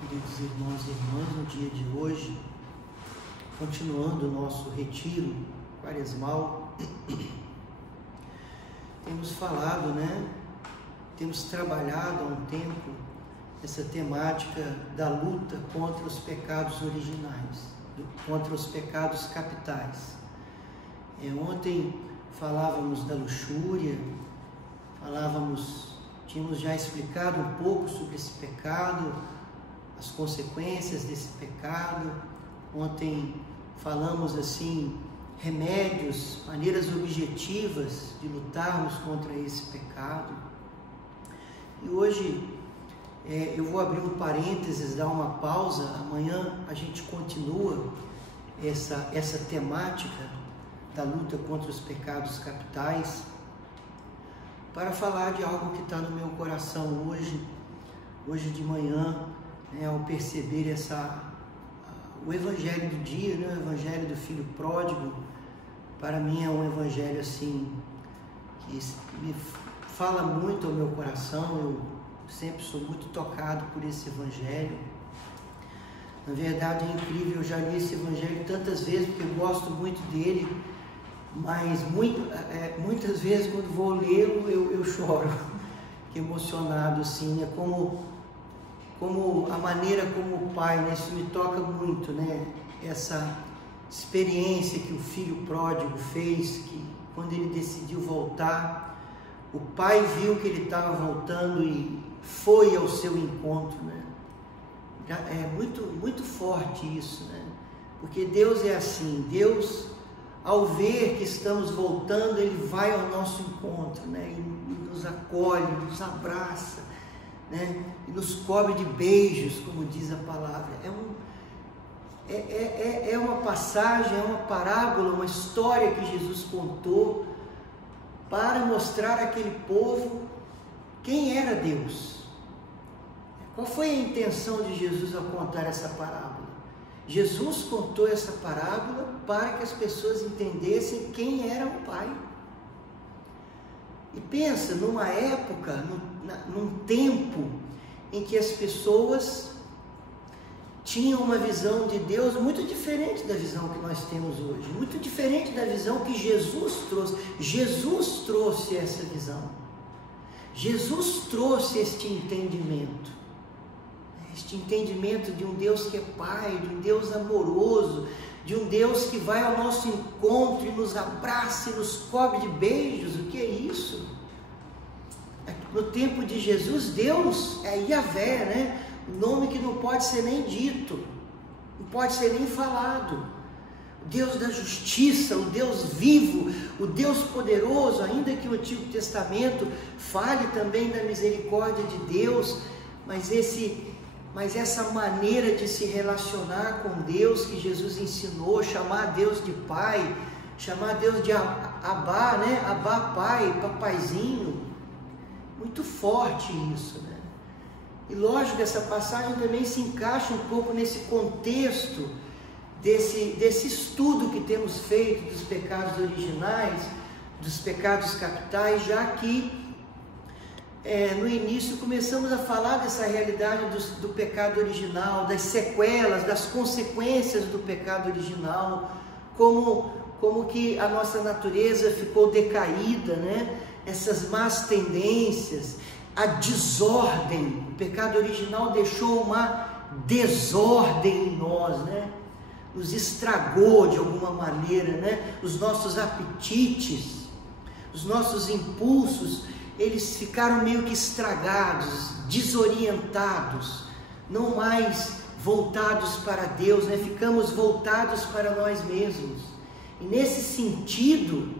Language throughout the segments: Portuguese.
Queridos irmãos e irmãs, no dia de hoje, continuando o nosso retiro quaresmal, temos falado, temos trabalhado há um tempo essa temática da luta contra os pecados originais, contra os pecados capitais. Ontem falávamos da luxúria, tínhamos já explicado um pouco sobre esse pecado, as consequências desse pecado. Ontem falamos remédios, maneiras objetivas de lutarmos contra esse pecado. E hoje eu vou abrir um parênteses, dar uma pausa. Amanhã a gente continua essa temática da luta contra os pecados capitais, para falar de algo que está no meu coração hoje de manhã, ao perceber o evangelho do dia, o evangelho do filho pródigo. Para mim é um evangelho que me fala muito ao meu coração. Eu sempre sou muito tocado por esse evangelho. Na verdade é incrível, eu já li esse evangelho tantas vezes porque eu gosto muito dele, mas muitas vezes quando vou lê-lo eu choro, emocionado como a maneira como o pai, isso me toca muito, essa experiência que o filho pródigo fez, que quando ele decidiu voltar, o pai viu que ele estava voltando e foi ao seu encontro, É muito forte isso, Porque Deus é assim. Deus, ao ver que estamos voltando, Ele vai ao nosso encontro, e nos acolhe, nos abraça, e nos cobre de beijos, como diz a palavra. É uma passagem, é uma parábola, uma história que Jesus contou para mostrar àquele povo quem era Deus. Qual foi a intenção de Jesus ao contar essa parábola? Jesus contou essa parábola para que as pessoas entendessem quem era o Pai. E pensa numa época, num tempo em que as pessoas tinham uma visão de Deus muito diferente da visão que nós temos hoje, muito diferente da visão que Jesus trouxe. Jesus trouxe essa visão. Jesus trouxe este entendimento de um Deus que é Pai, de um Deus amoroso, de um Deus que vai ao nosso encontro e nos abraça e nos cobre de beijos. O que é isso? No tempo de Jesus, Deus é Yahvé, o nome que não pode ser nem dito, não pode ser nem falado. O Deus da justiça, o Deus vivo, o Deus poderoso. Ainda que o Antigo Testamento fale também da misericórdia de Deus, mas essa maneira de se relacionar com Deus que Jesus ensinou, chamar Deus de Pai, chamar Deus de Abá, Abá Pai, Papaizinho, muito forte isso, E lógico, essa passagem também se encaixa um pouco nesse contexto desse estudo que temos feito dos pecados originais, dos pecados capitais, já que no início começamos a falar dessa realidade do pecado original, das sequelas, das consequências do pecado original, como que a nossa natureza ficou decaída, essas más tendências, a desordem. O pecado original deixou uma desordem em nós, nos estragou de alguma maneira, os nossos apetites, os nossos impulsos, eles ficaram meio que estragados, desorientados, não mais voltados para Deus, ficamos voltados para nós mesmos. E nesse sentido,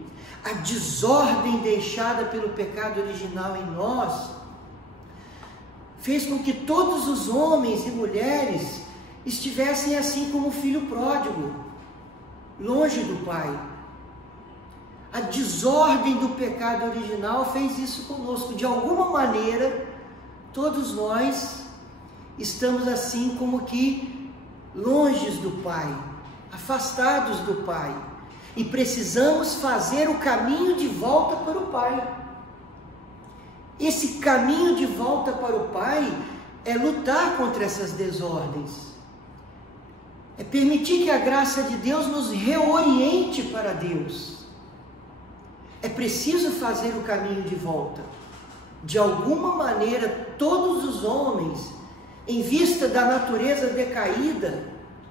a desordem deixada pelo pecado original em nós fez com que todos os homens e mulheres estivessem assim como o filho pródigo, longe do Pai. A desordem do pecado original fez isso conosco. De alguma maneira, todos nós estamos assim como que longes do Pai, afastados do Pai, e precisamos fazer o caminho de volta para o Pai. Esse caminho de volta para o Pai é lutar contra essas desordens, é permitir que a graça de Deus nos reoriente para Deus. É preciso fazer o caminho de volta. De alguma maneira, todos os homens, em vista da natureza decaída,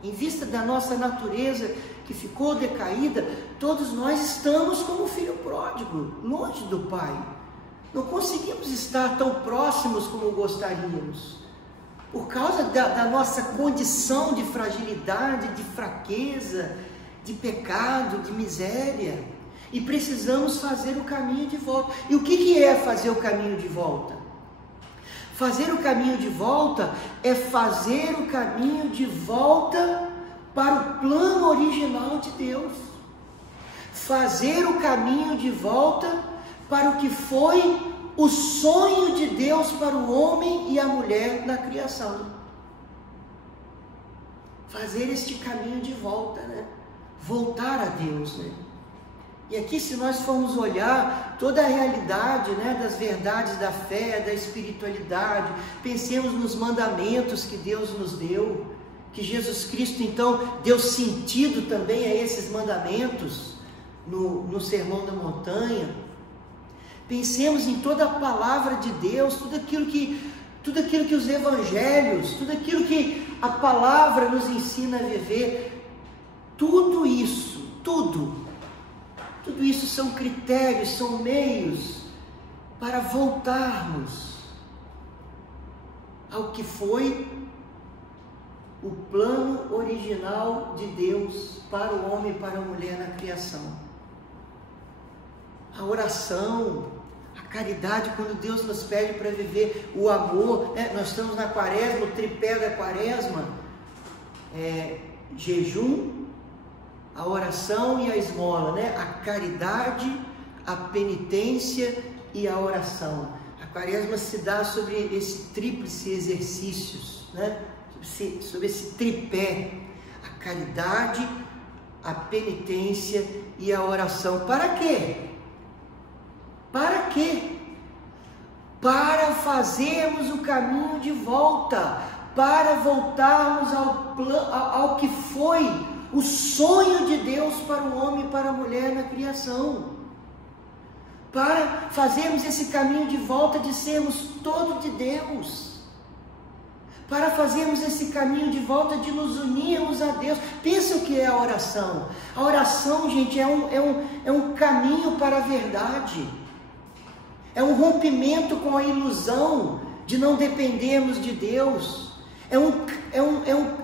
em vista da nossa natureza que ficou decaída, todos nós estamos como o filho pródigo, longe do Pai. Não conseguimos estar tão próximos como gostaríamos, por causa da nossa condição de fragilidade, de fraqueza, de pecado, de miséria. E precisamos fazer o caminho de volta. E o que é fazer o caminho de volta? Fazer o caminho de volta é fazer o caminho de volta para o plano original de Deus. Fazer o caminho de volta para o que foi o sonho de Deus para o homem e a mulher na criação. Fazer este caminho de volta, né? Voltar a Deus, né? E aqui, se nós formos olhar toda a realidade, né, das verdades da fé, da espiritualidade, pensemos nos mandamentos que Deus nos deu, que Jesus Cristo então deu sentido também a esses mandamentos no Sermão da Montanha. Pensemos em toda a palavra de Deus, tudo aquilo que os evangelhos, tudo aquilo que a palavra nos ensina a viver. Tudo isso são critérios, são meios para voltarmos ao que foi o plano original de Deus para o homem e para a mulher na criação. A oração, a caridade, quando Deus nos pede para viver o amor, né? Nós estamos na quaresma, o tripé da quaresma, jejum, a oração e a esmola, né? A caridade, a penitência e a oração. A quaresma se dá sobre esse tríplice exercícios, né? Sobre esse tripé, a caridade, a penitência e a oração. Para quê? Para quê? Para fazermos o caminho de volta, para voltarmos ao que foi o sonho de Deus para o homem e para a mulher na criação, para fazermos esse caminho de volta de sermos todo de Deus, para fazermos esse caminho de volta de nos unirmos a Deus. Pensa o que é a oração. A oração, gente, é um caminho para a verdade, é um rompimento com a ilusão de não dependermos de Deus. É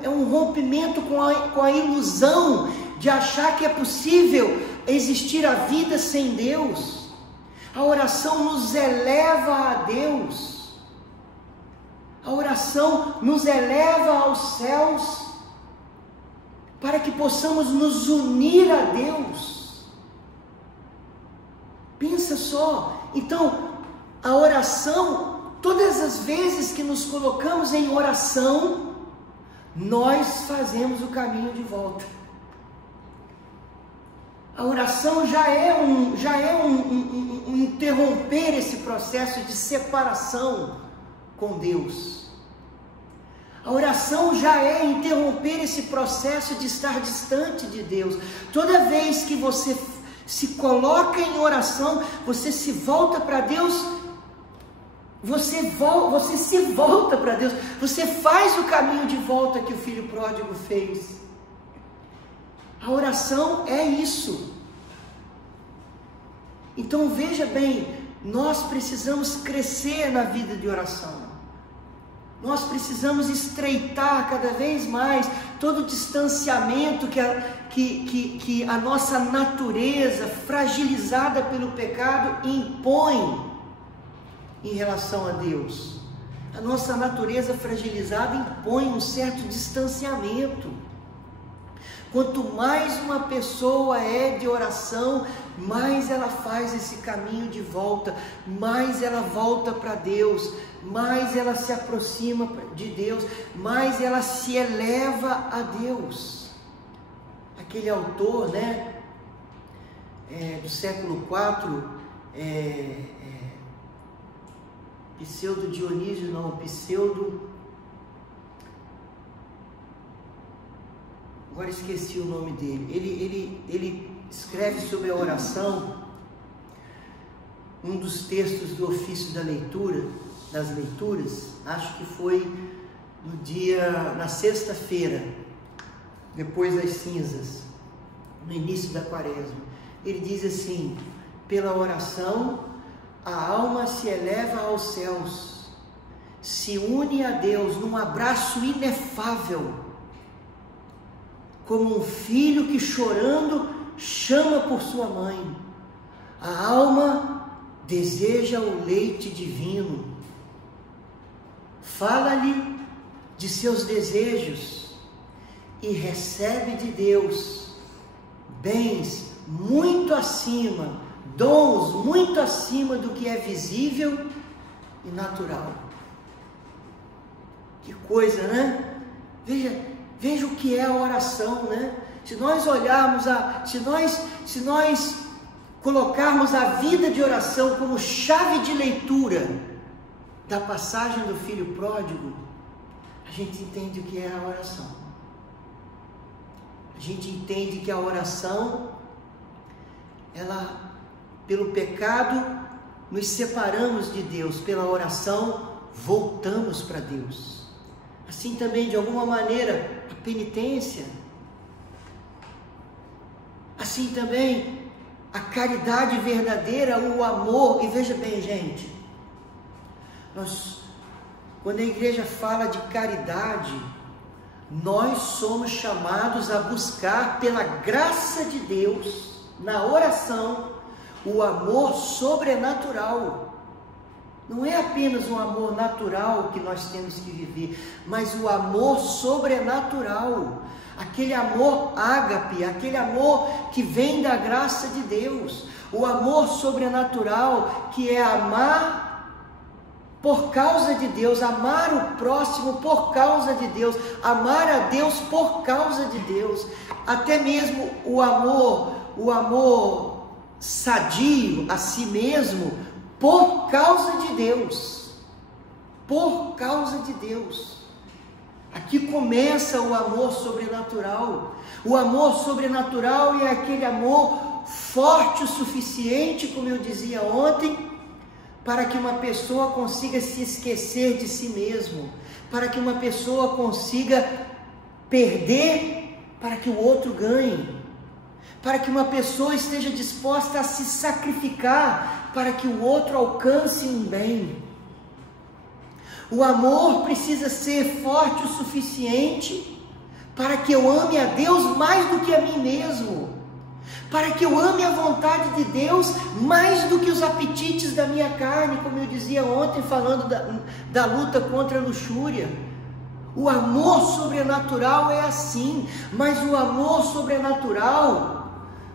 um rompimento com a ilusão de achar que é possível existir a vida sem Deus. A oração nos eleva a Deus. A oração nos eleva aos céus para que possamos nos unir a Deus. Pensa só. Então, a oração, todas as vezes que nos colocamos em oração, nós fazemos o caminho de volta. A oração já é um interromper esse processo de separação com Deus. A oração já é interromper esse processo de estar distante de Deus. Toda vez que você se coloca em oração, você se volta para Deus. Você se volta para Deus, você faz o caminho de volta que o filho pródigo fez. A oração é isso. Então veja bem, nós precisamos crescer na vida de oração. Nós precisamos estreitar cada vez mais todo o distanciamento que a nossa natureza, fragilizada pelo pecado, impõe em relação a Deus. A nossa natureza fragilizada impõe um certo distanciamento. Quanto mais uma pessoa é de oração, mais ela faz esse caminho de volta, mais ela volta para Deus, mais ela se aproxima de Deus, mais ela se eleva a Deus. Aquele autor, né, do século IV, Pseudo Dionísio não, Pseudo... Agora esqueci o nome dele. Ele escreve sobre a oração, um dos textos do ofício das leituras, acho que foi na sexta-feira, depois das cinzas, no início da quaresma. Ele diz assim: pela oração, a alma se eleva aos céus, se une a Deus num abraço inefável, como um filho que chorando chama por sua mãe. A alma deseja o leite divino. Fala-lhe de seus desejos e recebe de Deus bens muito acima, dons muito acima do que é visível e natural. Que coisa, né? Veja o que é a oração, né? Se nós olharmos, se nós colocarmos a vida de oração como chave de leitura da passagem do filho pródigo, a gente entende o que é a oração. A gente entende que a oração, pelo pecado, nos separamos de Deus, pela oração, voltamos para Deus. Assim também, de alguma maneira, a penitência, assim também a caridade verdadeira, o amor. E veja bem, gente, quando a igreja fala de caridade, nós somos chamados a buscar, pela graça de Deus, na oração, o amor sobrenatural. Não é apenas um amor natural que nós temos que viver, mas o amor sobrenatural, aquele amor ágape, aquele amor que vem da graça de Deus, o amor sobrenatural que é amar por causa de Deus, amar o próximo por causa de Deus, amar a Deus por causa de Deus, até mesmo o amor sadio a si mesmo, por causa de Deus, por causa de Deus. Aqui começa o amor sobrenatural. O amor sobrenatural é aquele amor forte o suficiente, como eu dizia ontem, para que uma pessoa consiga se esquecer de si mesmo, para que uma pessoa consiga perder para que o outro ganhe, para que uma pessoa esteja disposta a se sacrificar para que o outro alcance um bem. O amor precisa ser forte o suficiente para que eu ame a Deus mais do que a mim mesmo, para que eu ame a vontade de Deus mais do que os apetites da minha carne, como eu dizia ontem, falando da luta contra a luxúria. O amor sobrenatural é assim, mas o amor sobrenatural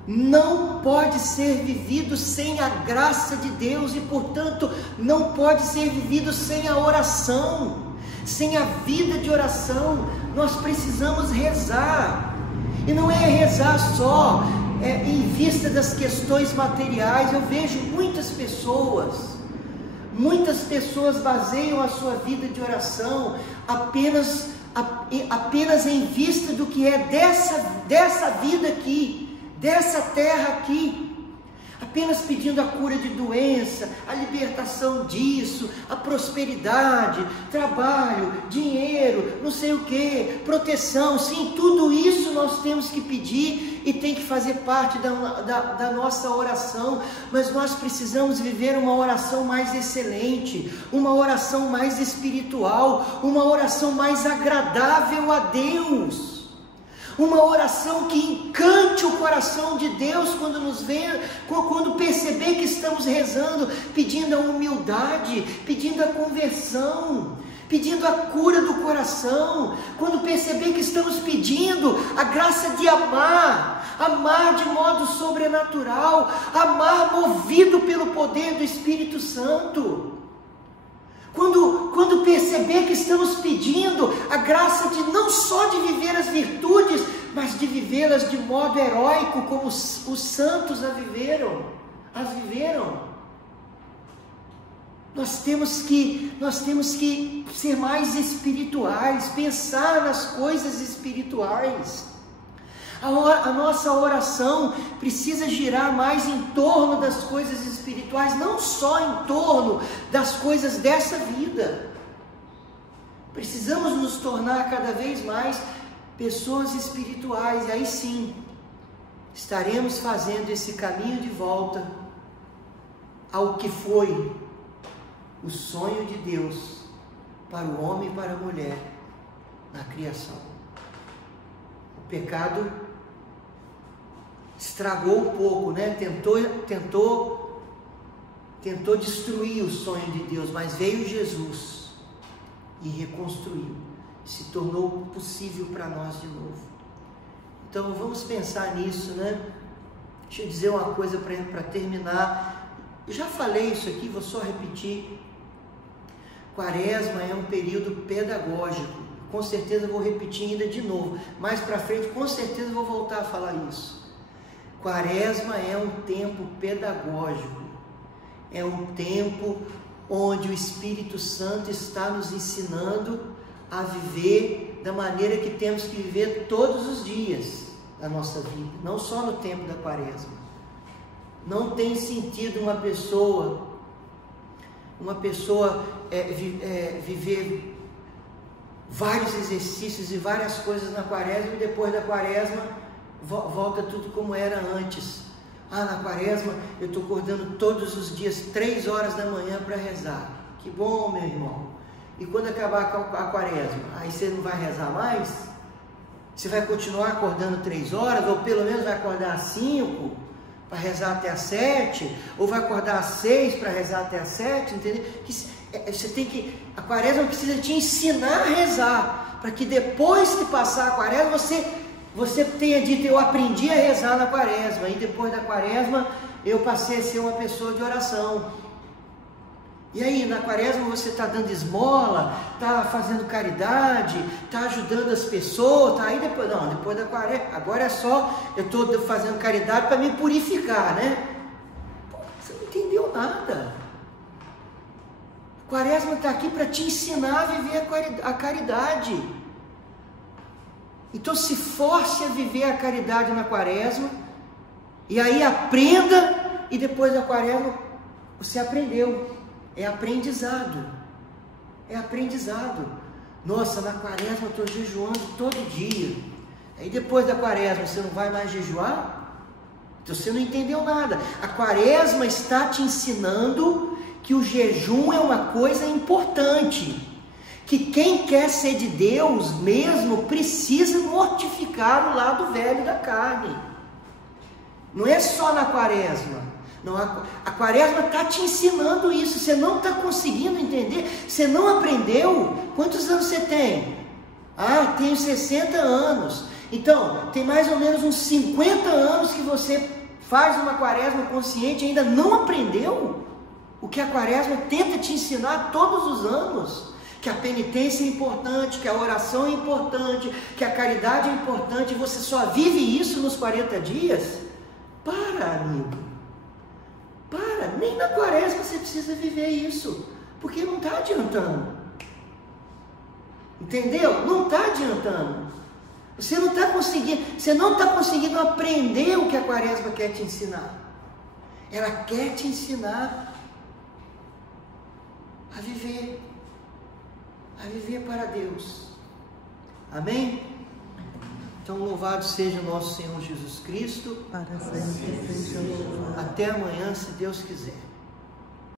não pode ser vivido sem a graça de Deus e, portanto, não pode ser vivido sem a oração, sem a vida de oração. Nós precisamos rezar, e não é rezar só em vista das questões materiais. Eu vejo muitas pessoas baseiam a sua vida de oração apenas em vista do que é dessa vida aqui, dessa terra aqui, apenas pedindo a cura de doença, a libertação disso, a prosperidade, trabalho, dinheiro, não sei o que, proteção. Sim, tudo isso nós temos que pedir e tem que fazer parte da nossa oração, mas nós precisamos viver uma oração mais excelente, uma oração mais espiritual, uma oração mais agradável a Deus. Uma oração que encante o coração de Deus quando perceber que estamos rezando, pedindo a humildade, pedindo a conversão, pedindo a cura do coração, quando perceber que estamos pedindo a graça de amar de modo sobrenatural, amar movido pelo poder do Espírito Santo. Quando perceber que estamos pedindo a graça de não só de viver as virtudes, mas de vivê-las de modo heróico, como os santos as viveram. Nós temos que ser mais espirituais, pensar nas coisas espirituais. A nossa oração precisa girar mais em torno das coisas espirituais, não só em torno das coisas dessa vida. Precisamos nos tornar cada vez mais pessoas espirituais, e aí sim, estaremos fazendo esse caminho de volta ao que foi o sonho de Deus para o homem e para a mulher na criação. O pecado estragou um pouco, né? Tentou destruir o sonho de Deus, mas veio Jesus e reconstruiu, se tornou possível para nós de novo. Então vamos pensar nisso, né? Deixa eu dizer uma coisa para terminar. Eu já falei isso aqui, vou só repetir. Quaresma é um período pedagógico. Com certeza vou repetir ainda de novo. Mais para frente, com certeza vou voltar a falar isso. Quaresma é um tempo pedagógico. É um tempo onde o Espírito Santo está nos ensinando a viver da maneira que temos que viver todos os dias da nossa vida, não só no tempo da Quaresma. Não tem sentido uma pessoa viver vários exercícios e várias coisas na Quaresma e depois da Quaresma volta tudo como era antes. Na Quaresma eu estou acordando todos os dias 3 horas da manhã para rezar. Que bom, meu irmão. E quando acabar a Quaresma, aí você não vai rezar mais? Você vai continuar acordando 3 horas, ou pelo menos vai acordar às 5 para rezar até às 7, ou vai acordar às 6 para rezar até às 7, entendeu? A Quaresma precisa te ensinar a rezar, para que depois que passar a Quaresma, você tenha dito: eu aprendi a rezar na Quaresma, e depois da Quaresma eu passei a ser uma pessoa de oração. E aí, na Quaresma você está dando esmola, está fazendo caridade, está ajudando as pessoas, tá? Aí depois da Quaresma, agora é só, eu estou fazendo caridade para me purificar, né? Pô, você não entendeu nada. A Quaresma está aqui para te ensinar a viver a caridade. Então se force a viver a caridade na Quaresma, e aí aprenda, e depois da Quaresma você aprendeu. É aprendizado. É aprendizado. Nossa, na Quaresma eu estou jejuando todo dia. Aí depois da Quaresma você não vai mais jejuar? Então você não entendeu nada. A Quaresma está te ensinando que o jejum é uma coisa importante. Que quem quer ser de Deus mesmo precisa mortificar o lado velho da carne. Não é só na Quaresma. Não, a Quaresma está te ensinando isso. Você não está conseguindo entender. Você não aprendeu. Quantos anos você tem? Tenho 60 anos. Então, tem mais ou menos uns 50 anos que você faz uma Quaresma consciente e ainda não aprendeu o que a Quaresma tenta te ensinar todos os anos. Que a penitência é importante, que a oração é importante, que a caridade é importante. E você só vive isso nos 40 dias? Para, amigo. Para, nem na Quaresma você precisa viver isso, porque não está adiantando. Entendeu? Não está adiantando. Você não está conseguindo aprender o que a Quaresma quer te ensinar. Ela quer te ensinar a viver para Deus. Amém? Então louvado seja o nosso Senhor Jesus Cristo. Para sempre seja louvado. Até amanhã, se Deus quiser.